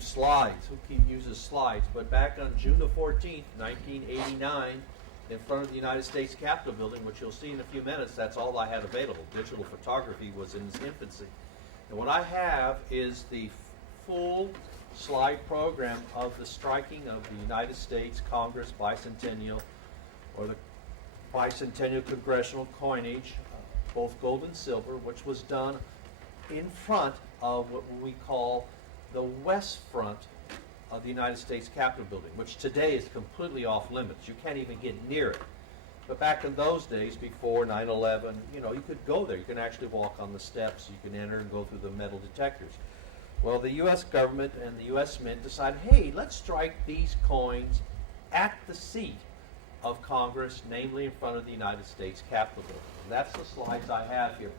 slides. Who uses slides? But back on June the 14th, 1989, in front of the United States Capitol building, which you'll see in a few minutes, that's all I had available. Digital photography was in its infancy. And what I have is the full slide program of the striking of the United States Congress Bicentennial, or the Bicentennial Congressional coinage, both gold and silver, which was done in front of what we call the west front of the United States Capitol building, which today is completely off limits. You can't even get near it. But back in those days, before 9/11, you could go there. You can actually walk on the steps. You can enter and go through the metal detectors. Well, the U.S. government and the U.S. Mint decided, hey, let's strike these coins at the seat of Congress, namely in front of the United States Capitol building. And that's the slides I have here.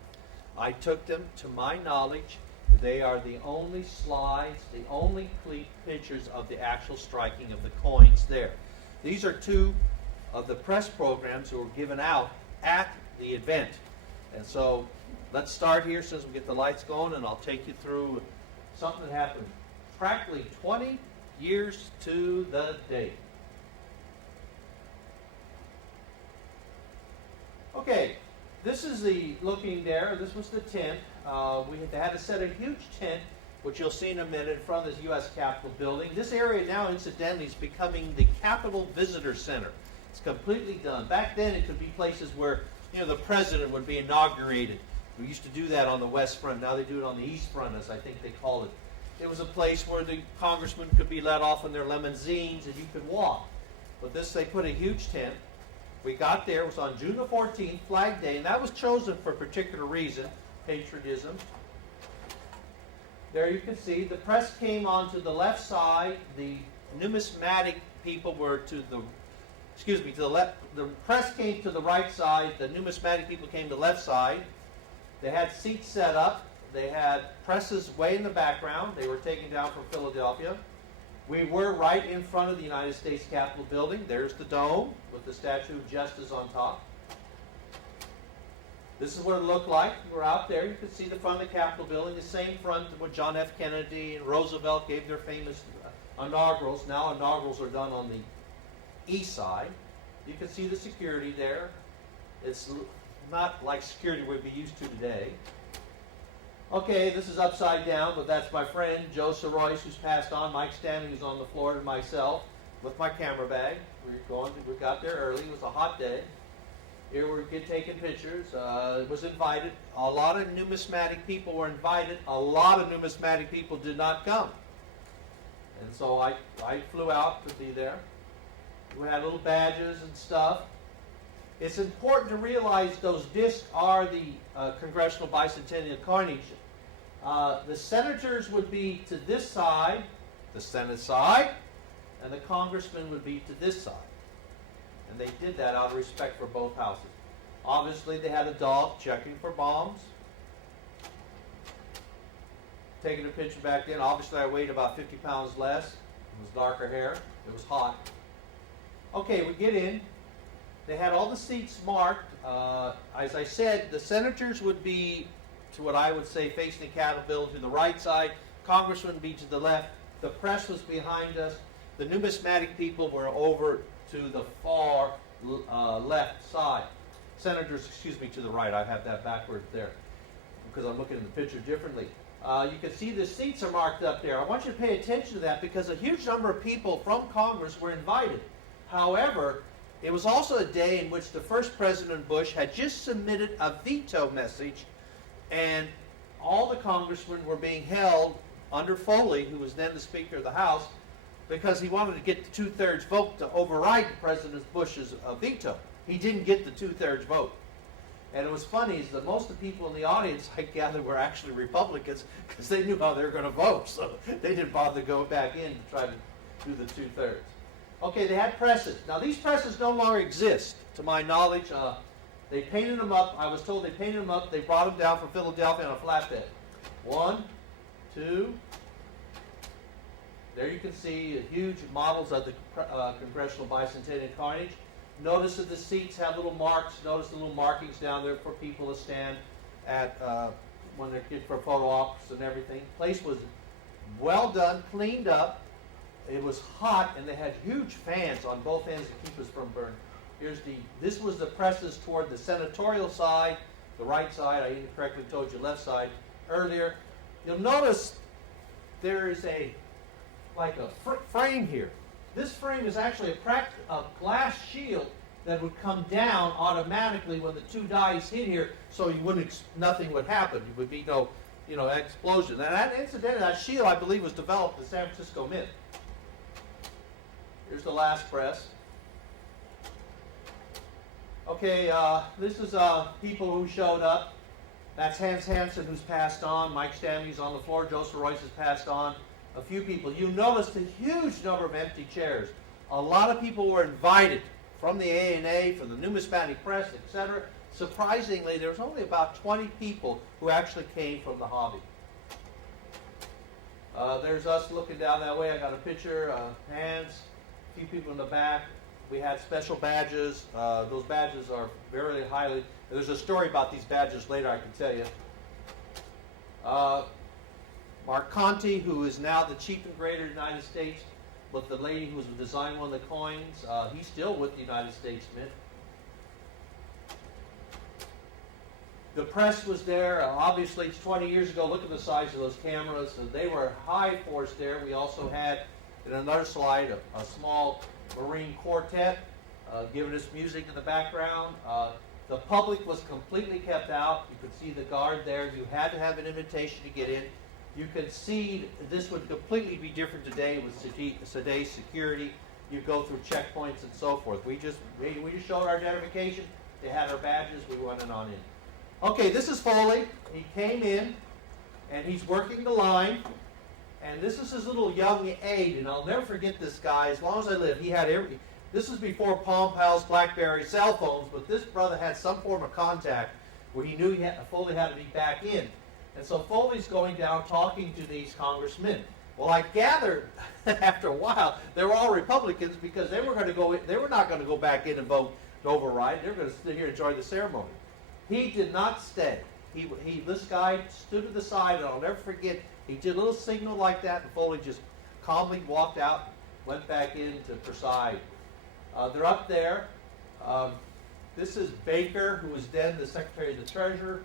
I took them, to my knowledge, they are the only slides, the only pictures of the actual striking of the coins there. These are two of the press programs that were given out at the event. And so let's start here since we get the lights going, and I'll take you through something that happened practically 20 years to the date. Okay, this is the looking there. This was the tent. We had to set a huge tent, which you'll see in a minute, in front of this U.S. Capitol building. This area now, incidentally, is becoming the Capitol Visitor Center. It's completely done. Back then, it could be places where, the president would be inaugurated. We used to do that on the west front. Now they do it on the east front, as I think they call it. It was a place where the congressmen could be let off in their limousines and you could walk. But this, they put a huge tent. We got there. It was on June the 14th, Flag Day, and that was chosen for a particular reason, patriotism. There you can see the press came onto the left side. The numismatic people were to the left. The press came to the right side. The numismatic people came to the left side. They had seats set up. They had presses way in the background. They were taken down from Philadelphia. We were right in front of the United States Capitol building. There's the dome with the Statue of Justice on top. This is what it looked like. We're out there. You can see the front of the Capitol building, the same front where John F. Kennedy and Roosevelt gave their famous inaugurals. Now inaugurals are done on the east side. You can see the security there. It's not like security we'd be used to today. Okay, this is upside down, but that's my friend Joe Sorois, who's passed on, Mike Stanley, who's on the floor, and myself with my camera bag. We got there early. It was a hot day. Here we're taking pictures. It was invited. A lot of numismatic people were invited. A lot of numismatic people did not come. And so I flew out to be there. We had little badges and stuff. It's important to realize those discs are the Congressional Bicentennial coinage. The senators would be to this side, the Senate side, and the congressmen would be to this side. And they did that out of respect for both houses. Obviously, they had a dog checking for bombs. Taking a picture back then. Obviously, I weighed about 50 pounds less. It was darker hair. It was hot. Okay, we get in. They had all the seats marked. As I said, the senators would be to what I would say facing the Capitol building to the right side. Congressmen would be to the left. The press was behind us. The numismatic people were over to the far left side. Senators, to the right. I have that backwards there because I'm looking at the picture differently. You can see the seats are marked up there. I want you to pay attention to that because a huge number of people from Congress were invited. However, it was also a day in which the first President Bush had just submitted a veto message, and all the congressmen were being held under Foley, who was then the Speaker of the House, because he wanted to get the 2/3 vote to override President Bush's veto. He didn't get the 2/3 vote. And it was funny is that most of the people in the audience, I gather, were actually Republicans because they knew how they were going to vote, so they didn't bother to go back in to try to do the 2/3. Okay, they had presses. Now, these presses no longer exist, to my knowledge. They painted them up. I was told they painted them up. They brought them down from Philadelphia on a flatbed. 1, 2. There you can see huge models of the Congressional Bicentennial coinage. Notice that the seats have little marks. Notice the little markings down there for people to stand at when they're for photo ops and everything. Place was well done, cleaned up. It was hot, and they had huge fans on both ends to keep us from burning. This was the presses toward the senatorial side, the right side. I incorrectly told you left side earlier. You'll notice there is like a frame here. This frame is actually a glass shield that would come down automatically when the two dies hit here, so nothing would happen. There would be no, explosion. And incidentally, that shield, I believe, was developed at the San Francisco Mint. Here's the last press. Okay, this is people who showed up. That's Hans Hansen, who's passed on. Mike Stanley's on the floor. Joseph Royce has passed on. A few people. You noticed a huge number of empty chairs. A lot of people were invited from the ANA, from the numismatic press, etc. Surprisingly, there was only about 20 people who actually came from the hobby. There's us looking down that way. I got a picture. Hans, a few people in the back. We had special badges. Those badges are very highly... There's a story about these badges later I can tell you. Mark Conti, who is now the chief engraver of the United States, with the lady who was designing one of the coins. He's still with the United States Mint. The press was there. Obviously, it's 20 years ago. Look at the size of those cameras. They were high force there. We also had, in another slide, a small Marine quartet giving us music in the background. The public was completely kept out. You could see the guard there. You had to have an invitation to get in. You can see this would completely be different today with today's security. You go through checkpoints and so forth. We just showed our identification. They had our badges. We went on in. Okay, this is Foley. He came in, and he's working the line. And this is his little young aide, and I'll never forget this guy as long as I live. He had this is before Palm Pals, BlackBerry, cell phones, but this brother had some form of contact where he knew Foley had to be back in. And so Foley's going down talking to these congressmen. Well, I gathered after a while they were all Republicans because they were not going to go back in and vote to override. They were going to sit here and join the ceremony. He did not stay. This guy stood to the side, and I'll never forget. He did a little signal like that, and Foley just calmly walked out, went back in to preside. They're up there. This is Baker, who was then the Secretary of the Treasury.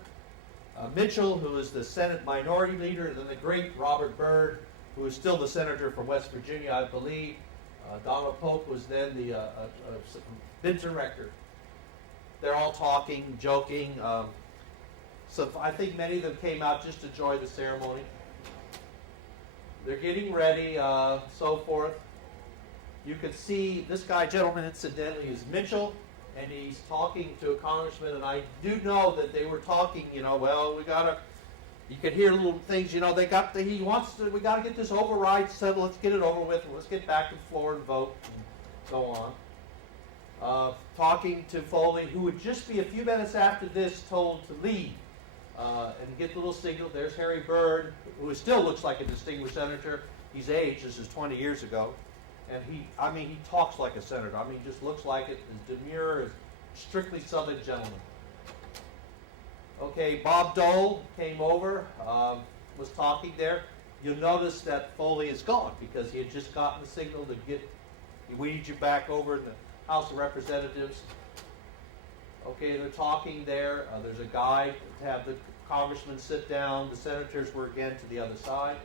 Mitchell, who was the Senate Minority Leader, and then the great Robert Byrd, who is still the Senator from West Virginia, I believe. Donald Pope was then the Mint Director. They're all talking, joking. So I think many of them came out just to enjoy the ceremony. They're getting ready, so forth. You can see this gentleman, incidentally, is Mitchell, and he's talking to a congressman, and I do know that they were talking, well, you could hear little things, we got to get this override settled, let's get it over with, and let's get back to the floor and vote, and so on. Talking to Foley, who would just be a few minutes after this told to leave. And get the little signal. There's Harry Byrd, who still looks like a distinguished senator. He's aged. This is 20 years ago. And he talks like a senator. Just looks like it. His demure is strictly Southern gentleman. Okay, Bob Dole came over, was talking there. You'll notice that Foley is gone because he had just gotten the signal to we need you back over in the House of Representatives. Okay, they're talking there. There's a guide to have the congressmen sit down. The senators were again to the other side.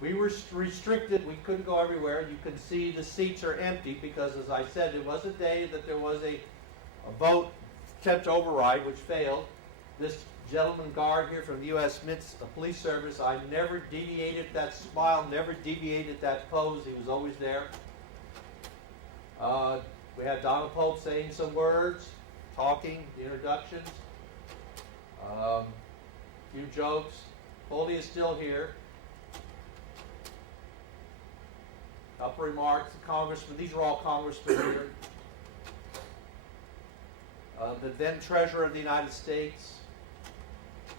We were restricted. We couldn't go everywhere. You can see the seats are empty because, as I said, it was a day that there was a vote attempt to override, which failed. This gentleman guard here from the U.S. Mint Police Service, I never deviated that smile, never deviated that pose. He was always there. We had Donald Pope saying some words. Talking, the introductions, a few jokes. Foley is still here. Couple remarks. The congressman, these are all congressmen here. The then Treasurer of the United States.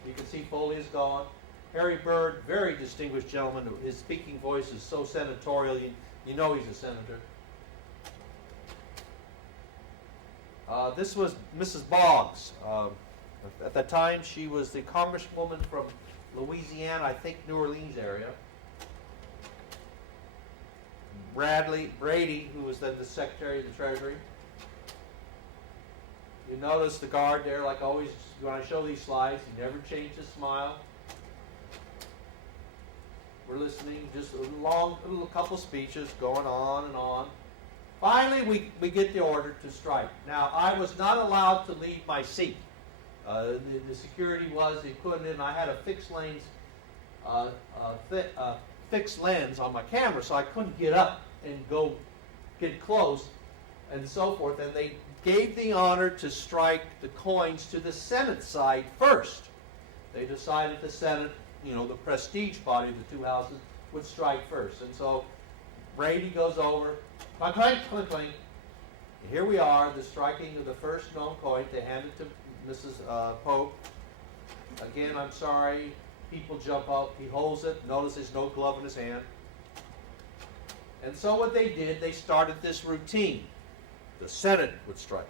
You can see Foley is gone. Harry Byrd, very distinguished gentleman. His speaking voice is so senatorial, you know he's a senator. This was Mrs. Boggs. At the time, she was the congresswoman from Louisiana, I think New Orleans area. Brady, who was then the Secretary of the Treasury. You notice the guard there, like always, when I show these slides, he never changed his smile. We're listening, just a little couple speeches going on and on. Finally, we get the order to strike. Now, I was not allowed to leave my seat. The security was, they put it in, I had a fixed lens on my camera, so I couldn't get up and go get close and so forth. And they gave the honor to strike the coins to the Senate side first. They decided the Senate, you know, the prestige body of the two houses, would strike first. And so Brady goes over, clink, clink, clink, clink. Here we are, the striking of the first known coin. They hand it to Mrs. Pope. Again, I'm sorry, people jump up. He holds it. Notice there's no glove in his hand. And so what they did, they started this routine. The Senate would strike.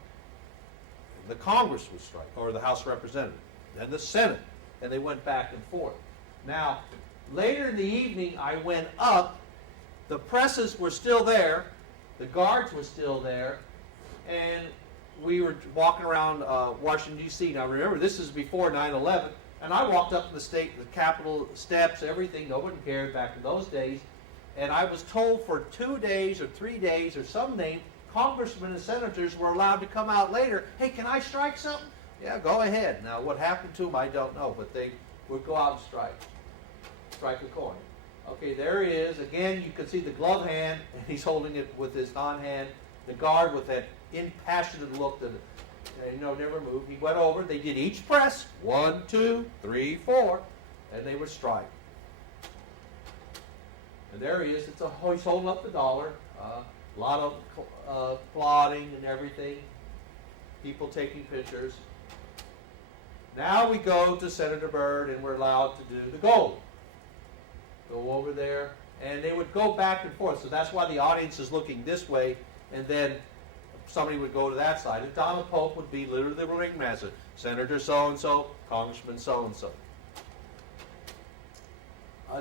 The Congress would strike, or the House of Representatives. Then the Senate. And they went back and forth. Now, later in the evening, I went up. The presses were still there. The guards were still there. And we were walking around Washington, D.C. Now, remember, this is before 9/11. And I walked up to the Capitol steps, everything. No one cared back in those days. And I was told for 2 days or 3 days or some name, congressmen and senators were allowed to come out later. Hey, can I strike something? Yeah, go ahead. Now, what happened to them, I don't know. But they would go out and strike a coin. Okay, there he is. Again, you can see the glove hand, and he's holding it with his non-hand. The guard with that impassioned look that, never moved. He went over. They did each press. 1, 2, 3, 4. And they would strike. And there he is. He's holding up the dollar. A lot of applauding and everything. People taking pictures. Now we go to Senator Byrd, and we're allowed to do the gold. Go over there. And they would go back and forth. So that's why the audience is looking this way. And then somebody would go to that side. And Donald Pope would be literally the ringmaster. Senator so-and-so, Congressman so-and-so.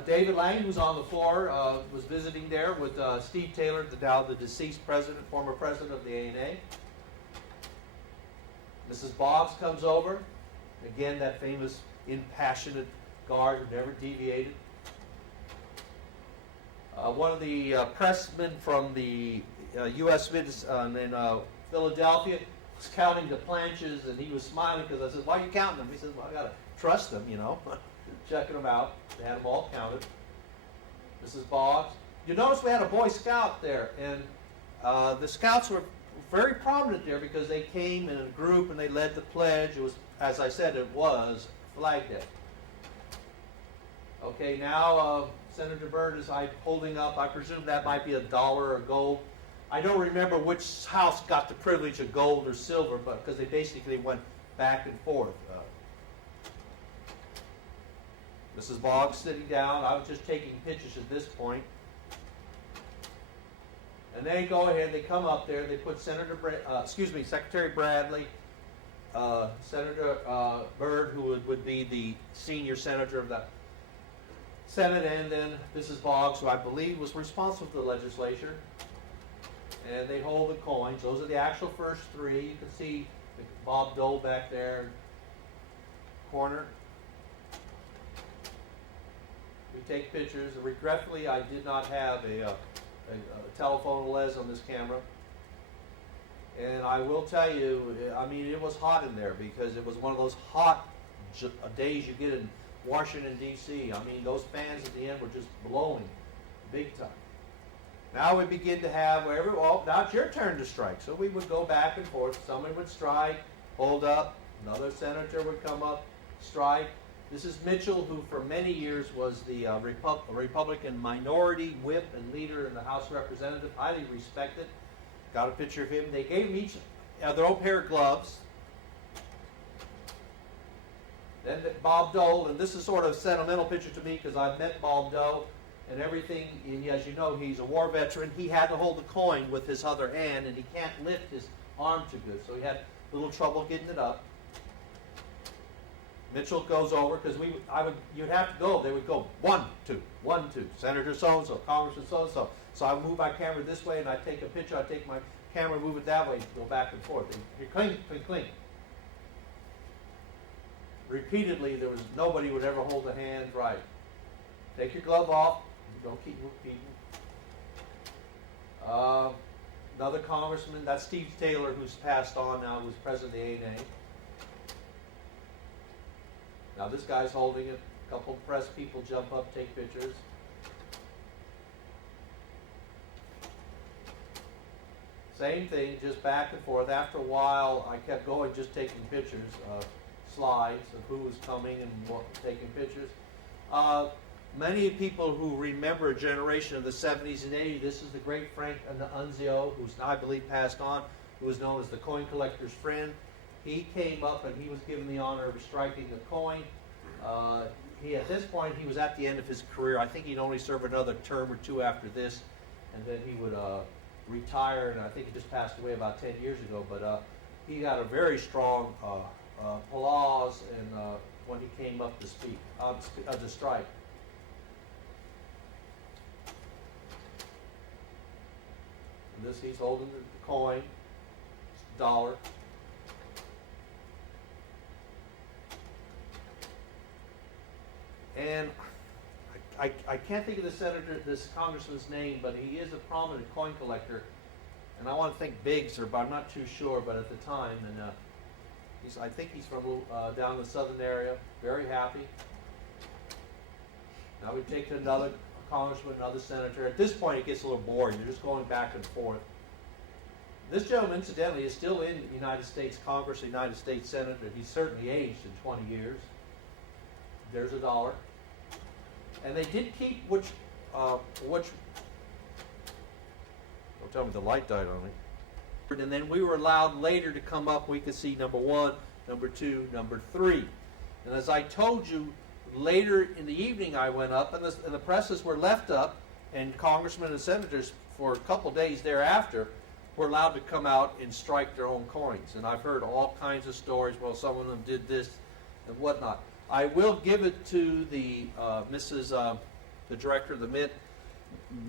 David Lang, who's on the floor, was visiting there with Steve Taylor, the deceased president, former president of the ANA. Mrs. Boggs comes over. Again, that famous impassioned guard who never deviated. One of the pressmen from the U.S. Mint in Philadelphia was counting the planches, and he was smiling because I said, "Why are you counting them?" He says, "Well, I got to trust them, checking them out." They had them all counted. Mrs. Boggs. You notice we had a Boy Scout there, and the Scouts were very prominent there because they came in a group and they led the pledge. It was, as I said, it was Flag Day. Okay, now Senator Byrd is holding up, I presume that might be $1 or gold. I don't remember which house got the privilege of gold or silver, but because they basically went back and forth. Mrs. Boggs sitting down. I was just taking pictures at this point. And they go ahead, they come up there, they put Secretary Bradley, Senator Byrd, who would be the senior senator of the Senate, and then Mrs. Boggs, who I believe was responsible for the legislature. And they hold the coins. Those are the actual first three. You can see Bob Dole back there in the corner. We take pictures. Regretfully, I did not have a telephone lens on this camera. And I will tell you, I mean, it was hot in there because it was one of those hot days you get in Washington, D.C. I mean, those fans at the end were just blowing big time. Now we begin to have now it's your turn to strike. So we would go back and forth. Someone would strike, hold up. Another senator would come up, strike. This is Mitchell, who for many years was the Republican minority whip and leader in the House of Representatives, highly respected. Got a picture of him. They gave him each their own pair of gloves. Then Bob Dole, and this is sort of a sentimental picture to me because I've met Bob Dole and everything. And as you know, he's a war veteran. He had to hold the coin with his other hand, and he can't lift his arm too good, so he had a little trouble getting it up. Mitchell goes over, because you'd have to go, they would go 1, 2, 1, 2, Senator so-and-so, Congressman so-and-so. So I move my camera this way, and I take a picture, I take my camera, move it that way, go back and forth. You're clean, clean, clean. Repeatedly, nobody would ever hold a hand right. Take your glove off, don't keep repeating. Another congressman, that's Steve Taylor, who's passed on now, who's president of the A&A. Now this guy's holding it. A couple of press people jump up, take pictures. Same thing, just back and forth. After a while, I kept going, just taking pictures, slides of who was coming and taking pictures. Many people who remember a generation of the 70s and 80s, this is the great Frank Unzio, who's I believe passed on, who was known as the coin collector's friend. He came up and he was given the honor of striking a coin. At this point, he was at the end of his career. I think he'd only serve another term or two after this, and then he would retire, and I think he just passed away about 10 years ago. But he got a very strong applause and when he came up to speak, to strike. And this, he's holding the coin, dollar. And I can't think of this congressman's name, but he is a prominent coin collector. And I want to think Biggs, but I'm not too sure, but at the time, and I think he's from down in the southern area, very happy. Now we take to another congressman, another senator. At this point, it gets a little boring. You're just going back and forth. This gentleman, incidentally, is still in the United States Congress, the United States Senate. He's certainly aged in 20 years. There's a dollar. And they did keep which, don't tell me the light died on me. And then we were allowed later to come up. We could see number 1, number 2, number 3. And as I told you, later in the evening I went up, and the presses were left up, and congressmen and senators for a couple days thereafter were allowed to come out and strike their own coins. And I've heard all kinds of stories. Well, some of them did this and whatnot. I will give it to the the director of the Mint,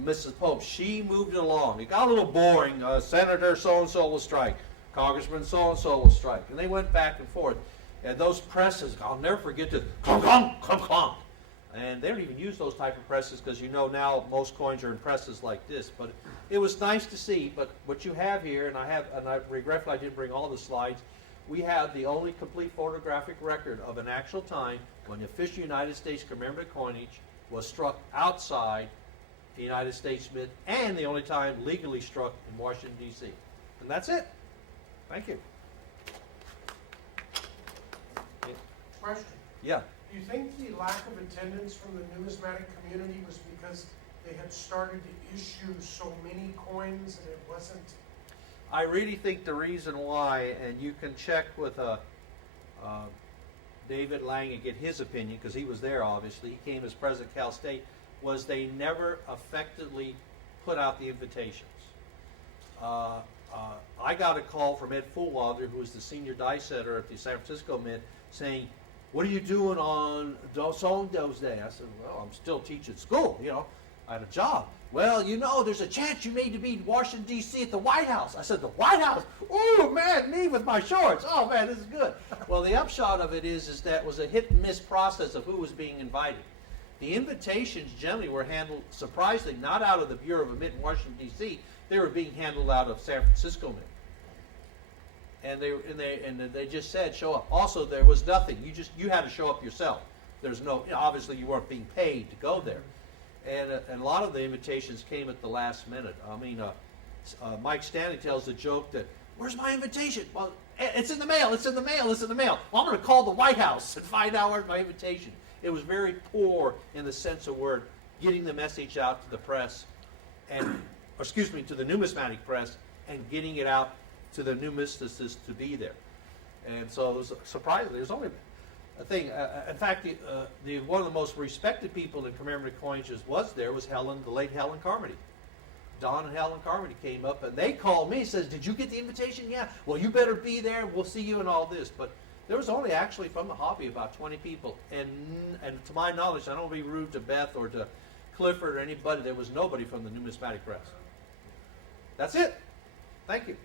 Mrs. Pope. She moved it along. It got a little boring. Senator so-and-so will strike. Congressman so-and-so will strike. And they went back and forth. And those presses, I'll never forget this, clunk, clunk, clunk, clunk. And they don't even use those type of presses because you know now most coins are in presses like this. But it was nice to see. But what you have here, and I regretfully I didn't bring all the slides, we have the only complete photographic record of an actual time when the official United States commemorative coinage was struck outside the United States Mint, and the only time legally struck in Washington, D.C. And that's it. Thank you. Question. Yeah. Do you think the lack of attendance from the numismatic community was because they had started to issue so many coins and it wasn't? I really think the reason why, and you can check with David Lang and get his opinion, because he was there obviously, he came as president of Cal State, was they never effectively put out the invitations. I got a call from Ed Fullwather, who was the senior dice setter at the San Francisco Mint, saying, "What are you doing on so-and-so's day?" I said, "Well, I'm still teaching school, you know. I had a job." "Well, you know, there's a chance you may be in Washington, D.C. at the White House." I said, "The White House? Oh, man, me with my shorts. Oh, man, this is good." Well, the upshot of it is that was a hit-and-miss process of who was being invited. The invitations generally were handled, surprisingly, not out of the Bureau of a Mint in Washington, D.C. They were being handled out of San Francisco Mint. And they just said, show up. Also, there was nothing. You had to show up yourself. There's no, obviously you weren't being paid to go there. And a lot of the invitations came at the last minute. I mean, Mike Stanley tells the joke that, "Where's my invitation?" "Well, it's in the mail, it's in the mail, it's in the mail." "Well, I'm going to call the White House and find out where's my invitation." It was very poor in the sense of word, getting the message out to the press, and, to the numismatic press, and getting it out to the numisticists to be there. And so it was surprising. There's only a thing. In fact, one of the most respected people in commemorative coinages was the late Helen Carmody. Don and Helen Carmody came up, and they called me and says, "Did you get the invitation?" "Yeah." "Well, you better be there. We'll see you and all this." But There was only actually from the hobby about 20 people, and to my knowledge, I don't want to be rude to Beth or to Clifford or anybody, there was nobody from the numismatic press. That's it. Thank you.